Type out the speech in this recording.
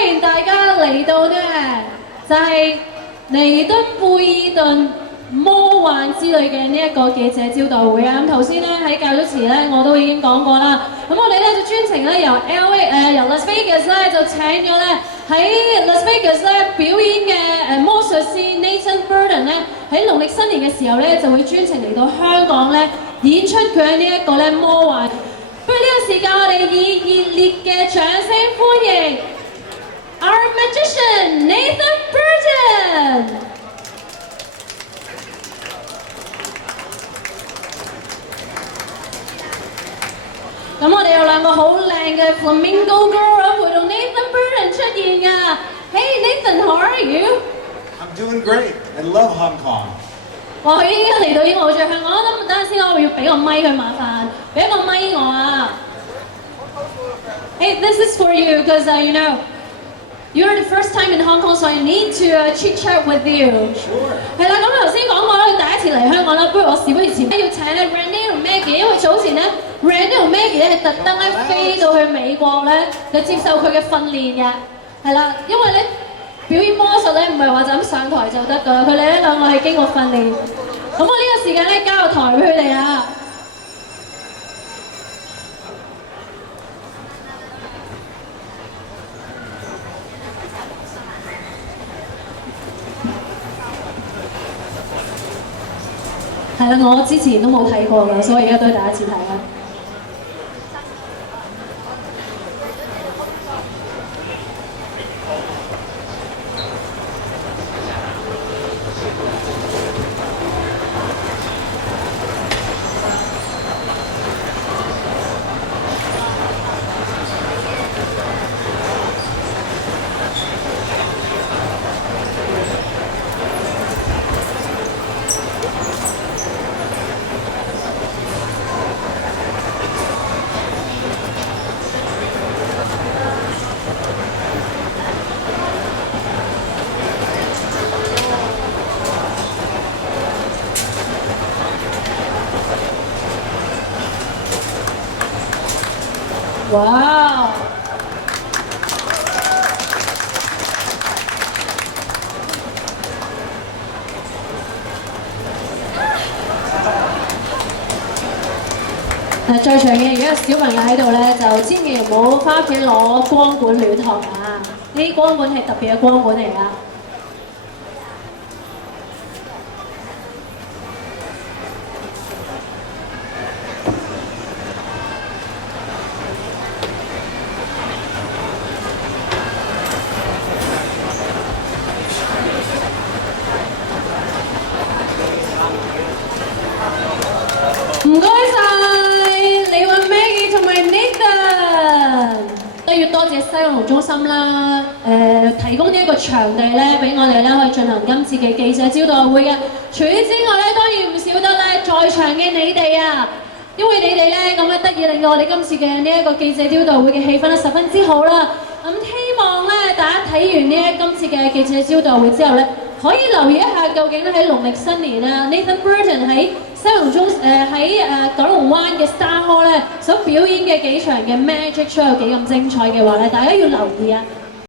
歡迎大家嚟到呢，就係彌敦貝爾頓魔幻之旅嘅呢一個記者招待會啊！咁頭先咧喺較早時咧我都已經講過啦。咁我哋咧就專程咧由 由 Las Vegas 咧就請咗咧喺 Las Vegas 咧表演嘅魔術師 Nathan Burton 咧喺農曆新年嘅時候咧就會專程嚟到香港咧演出佢呢一個咧魔幻。不如呢個時間我哋以熱烈嘅掌聲歡迎 Our Magician Nathan Burton。咁我哋有兩個好靚嘅 Flamingo Girl 陪同 Nathan Burton 出現㗎。Hey Nathan, how are you? I'm doing great. I love Hong Kong. 哇！佢依家嚟到已經好着香港，等陣先，我要俾個咪佢麻煩，俾個咪我啊。Hey, this is for you because you know you're the first time in Hong Kong, so I need to chit chat with you. Sure. 係啦，咁頭先講過啦，佢第一次嚟香港啦，不如我事不宜遲，要請咧 Randy 同 Maggie， 因為早前咧 Randy 同 Maggie 咧係特登咧飛到去美國咧，就接受佢嘅訓練嘅，係啦，因為咧表演魔術咧唔係話就咁上台就得㗎啦，佢哋咧兩個係經過訓練。咁我呢個時間咧交個台俾佢哋啊。係啦，我之前都冇睇過㗎，所以而家都係第一次睇啦。哇！在場嘅如果有小朋友喺度咧，就千祈唔好翻屋企攞光管暖學啊！呢啲光管係特別嘅光管嚟㗎。唔該晒，你話 Maggie 同埋 Nathan， 都要多謝西九龍中心啦，提供呢一個場地咧，俾我哋咧去進行今次嘅記者招待會嘅。除此之外咧，當然唔少得咧在場嘅你哋啊，因為你哋咧咁嘅得意，令到我哋今次嘅呢一個記者招待會嘅氣氛咧十分之好啦。咁希望咧大家睇完呢今次嘅記者招待會之後咧，可以留意一下究竟咧喺農曆新年啊 Nathan Burton 喺西九龍喺九龍灣嘅 Star Hall 咧所表演嘅幾場嘅 Magic Show 有幾咁精彩嘅話咧，大家要留意啊！